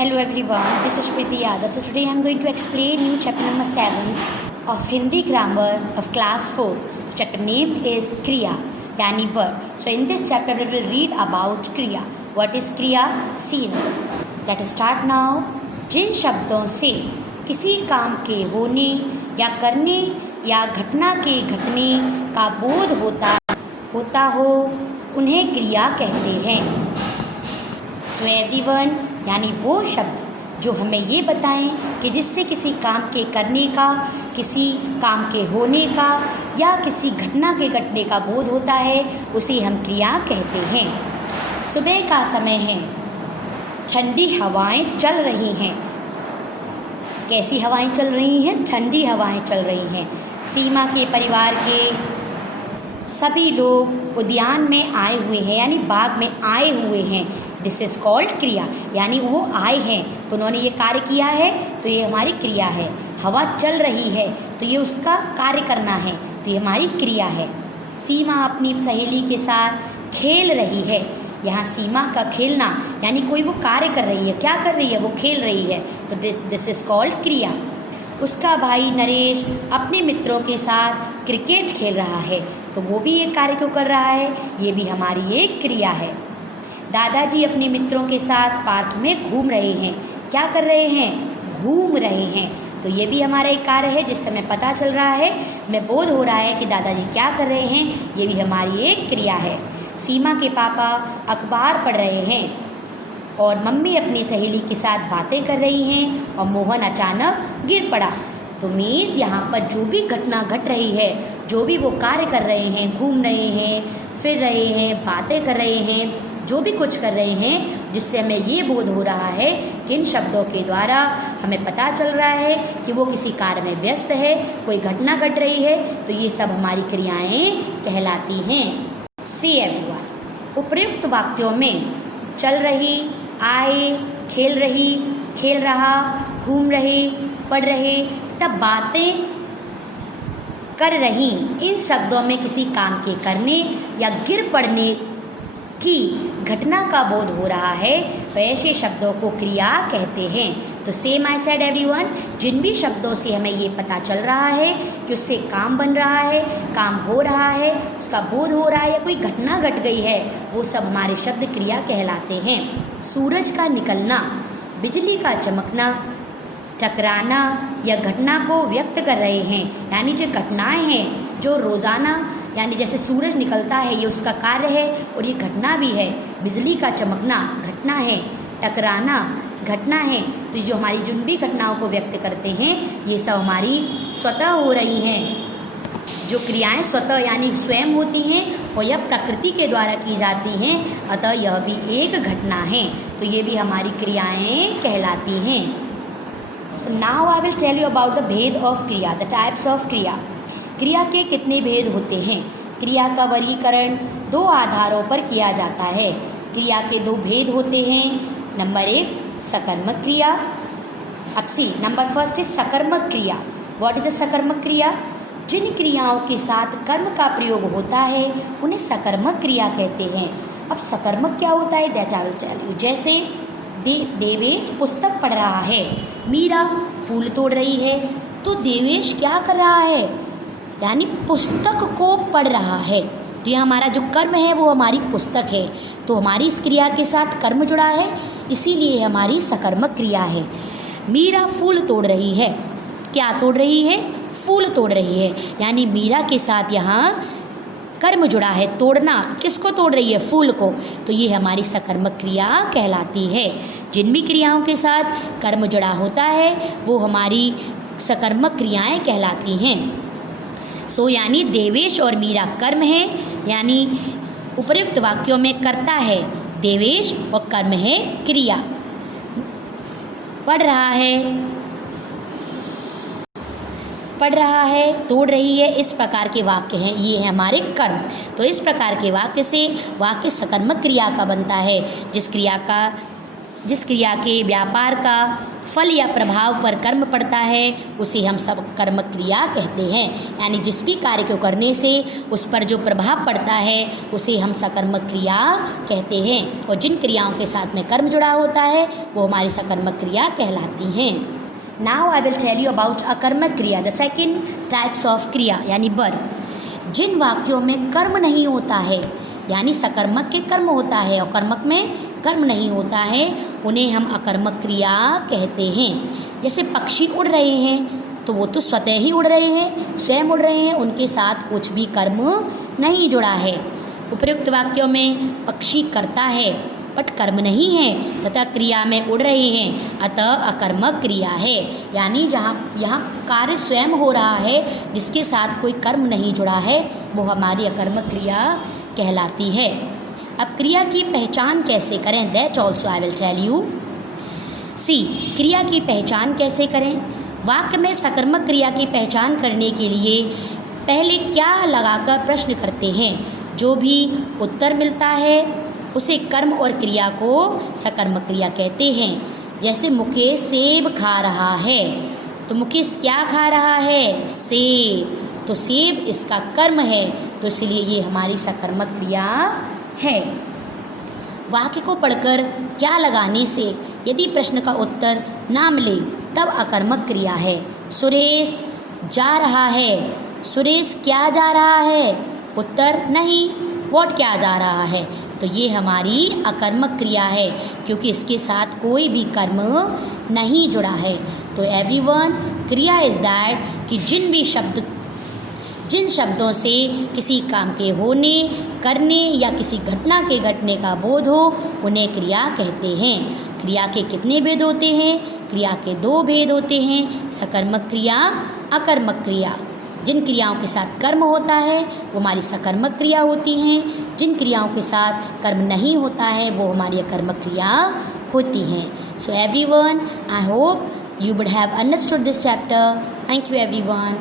Hello everyone, this is Shruti Yadav. So today I am going to explain you chapter number 7 of Hindi grammar of class 4. So chapter name is Kriya, yani verb. So in this chapter we will read about Kriya. What is Kriya? See now. Let us start now. जिन शब्दों से किसी काम के होने या करने या घटना के घटने का बोध होता हो उन्हें क्रिया कहते हैं. सो एवरीवन, यानी वो शब्द जो हमें ये बताएं कि जिससे किसी काम के करने का, किसी काम के होने का या किसी घटना के घटने का बोध होता है, उसे हम क्रिया कहते हैं. सुबह का समय है, ठंडी हवाएं चल रही हैं. कैसी हवाएं चल रही हैं? ठंडी हवाएं चल रही हैं. सीमा के परिवार के सभी लोग उद्यान में आए हुए हैं, यानी बाग में आए हुए हैं. दिस इज़ कॉल्ड क्रिया, यानी वो आए हैं तो उन्होंने ये कार्य किया है, तो ये हमारी क्रिया है. हवा चल रही है तो ये उसका कार्य करना है, तो ये हमारी क्रिया है. सीमा अपनी सहेली के साथ खेल रही है. यहाँ सीमा का खेलना यानी कोई वो कार्य कर रही है. क्या कर रही है? वो खेल रही है, तो दिस इज़ कॉल्ड क्रिया. उसका भाई नरेश अपने मित्रों के साथ क्रिकेट खेल रहा है, तो वो भी एक कार्य क्यों कर रहा है? ये भी हमारी एक क्रिया है. दादाजी अपने मित्रों के साथ पार्क में घूम रहे हैं. क्या कर रहे हैं? घूम रहे हैं, तो ये भी हमारा एक कार्य है जिससे हमें पता चल रहा है, हमें बोध हो रहा है कि दादाजी क्या कर रहे हैं. ये भी हमारी एक क्रिया है. सीमा के पापा अखबार पढ़ रहे हैं और मम्मी अपनी सहेली के साथ बातें कर रही हैं और मोहन अचानक गिर पड़ा. तो मीन्स यहाँ पर जो भी घटना घट रही है, जो भी वो कार्य कर रहे हैं, घूम रहे हैं, फिर रहे हैं, बातें कर रहे हैं, जो भी कुछ कर रहे हैं, जिससे हमें ये बोध हो रहा है कि इन शब्दों के द्वारा हमें पता चल रहा है कि वो किसी कार्य में व्यस्त है, कोई घटना घट रही है, तो ये सब हमारी क्रियाएं कहलाती हैं. सी एवरीवन, उपर्युक्त वाक्यों में चल रही, आए, खेल रही, खेल रहा, घूम रहे, पढ़ रहे तब बातें कर रही, इन शब्दों में किसी काम के करने या गिर पड़ने की घटना का बोध हो रहा है, वैसे शब्दों को क्रिया कहते हैं. तो सेम आई सेड एवरीवन, जिन भी शब्दों से हमें ये पता चल रहा है कि उससे काम बन रहा है, काम हो रहा है, उसका बोध हो रहा है या कोई घटना घट गई है, वो सब हमारे शब्द क्रिया कहलाते हैं. सूरज का निकलना, बिजली का चमकना, टकराना या घटना को व्यक्त कर रहे हैं, यानी जो घटनाएं हैं जो रोज़ाना, यानी जैसे सूरज निकलता है ये उसका कार्य है और ये घटना भी है. बिजली का चमकना घटना है, टकराना घटना है, तो जो हमारी जिन भी घटनाओं को व्यक्त करते हैं ये सब हमारी स्वतः हो रही हैं. जो क्रियाएं स्वतः यानी स्वयं होती हैं और यह प्रकृति के द्वारा की जाती हैं, अतः यह भी एक घटना है, तो ये भी हमारी क्रियाएं कहलाती हैं. So now I will tell you about the भेद ऑफ क्रिया, द टाइप्स ऑफ क्रिया. क्रिया के कितने भेद होते हैं? क्रिया का वर्गीकरण दो आधारों पर किया जाता है. क्रिया के दो भेद होते हैं. नंबर 1 सकर्मक क्रिया. अब सी नंबर फर्स्ट इज सकर्मक क्रिया. व्हाट इज द सकर्मक क्रिया? जिन क्रियाओं के साथ कर्म का प्रयोग होता है उन्हें सकर्मक क्रिया कहते हैं. अब सकर्मक क्या होता है? That I will tell you. जैसे देवेश पुस्तक पढ़ रहा है, मीरा फूल तोड़ रही है, तो देवेश क्या कर रहा है? यानी पुस्तक को पढ़ रहा है. तो यह हमारा जो कर्म है वो हमारी पुस्तक है, तो हमारी इस क्रिया के साथ कर्म जुड़ा है, इसीलिए हमारी सकर्मक क्रिया है. मीरा फूल तोड़ रही है. क्या तोड़ रही है? फूल तोड़ रही है, यानी मीरा के साथ यहाँ कर्म जुड़ा है. तोड़ना, किसको तोड़ रही है? फूल को, तो ये हमारी सकर्मक क्रिया कहलाती है. जिन भी क्रियाओं के साथ कर्म जुड़ा होता है वो हमारी सकर्मक क्रियाएं कहलाती हैं. सो यानी देवेश और मीरा कर्म है, यानी उपर्युक्त वाक्यों में कर्ता है देवेश और कर्म है क्रिया. पढ़ रहा है, तोड़ रही है, इस प्रकार के वाक्य हैं, ये हैं हमारे कर्म. तो इस प्रकार के वाक्य से वाक्य सकर्मक क्रिया का बनता है, जिस क्रिया के व्यापार का फल या प्रभाव पर कर्म पड़ता है उसे हम सब कर्म क्रिया कहते हैं। यानी जिस भी कार्य को करने से उस पर जो प्रभाव पड़ता है उसे हम सकर्म क्रिया कहते हैं, और जिन क्रियाओं के साथ में कर्म जुड़ा होता है वो हमारी सकर्म क्रिया कहलाती हैं। Now I will tell you about अकर्मक क्रिया, द सेकेंड टाइप्स ऑफ क्रिया यानी वर्ब। जिन वाक्यों में कर्म नहीं होता है यानी सकर्मक के कर्म होता है और कर्मक में कर्म नहीं होता है उन्हें हम अकर्मक क्रिया कहते हैं। जैसे पक्षी उड़ रहे हैं तो वो तो स्वतः ही उड़ रहे हैं, स्वयं उड़ रहे हैं, उनके साथ कुछ भी कर्म नहीं जुड़ा है। उपयुक्त वाक्यों में पक्षी करता है बट कर्म नहीं है तथा क्रिया में उड़ रहे हैं, अतः अकर्मक क्रिया है। यानी यहाँ कार्य स्वयं हो रहा है जिसके साथ कोई कर्म नहीं जुड़ा है वो हमारी अकर्मक क्रिया कहलाती है। अब क्रिया की पहचान कैसे करें, that also I will tell you. See, क्रिया की पहचान कैसे करें। वाक्य में सकर्मक क्रिया की पहचान करने के लिए पहले क्या लगाकर प्रश्न करते हैं, जो भी उत्तर मिलता है उसे कर्म और क्रिया को सकर्मक क्रिया कहते हैं। जैसे मुकेश सेब खा रहा है, तो मुकेश क्या खा रहा है, सेब, तो सेब इसका कर्म है तो इसलिए ये हमारी सकर्मक क्रिया है। वाक्य को पढ़कर क्या लगाने से यदि प्रश्न का उत्तर ना मिले तब अकर्मक क्रिया है। सुरेश जा रहा है, सुरेश क्या जा रहा है, उत्तर नहीं, व्हाट क्या जा रहा है, तो ये हमारी अकर्मक क्रिया है क्योंकि इसके साथ कोई भी कर्म नहीं जुड़ा है। तो एवरीवन, क्रिया इज़ दैट कि जिन शब्दों से किसी काम के होने, करने या किसी घटना के घटने का बोध हो उन्हें क्रिया कहते हैं। क्रिया के कितने भेद होते हैं, क्रिया के 2 भेद होते हैं, सकर्मक क्रिया, अकर्मक क्रिया। जिन क्रियाओं के साथ कर्म होता है वो हमारी सकर्मक क्रिया होती हैं, जिन क्रियाओं के साथ कर्म नहीं होता है वो हमारी अकर्मक क्रिया होती हैं। So everyone, I hope you would have understood this chapter. Thank you everyone.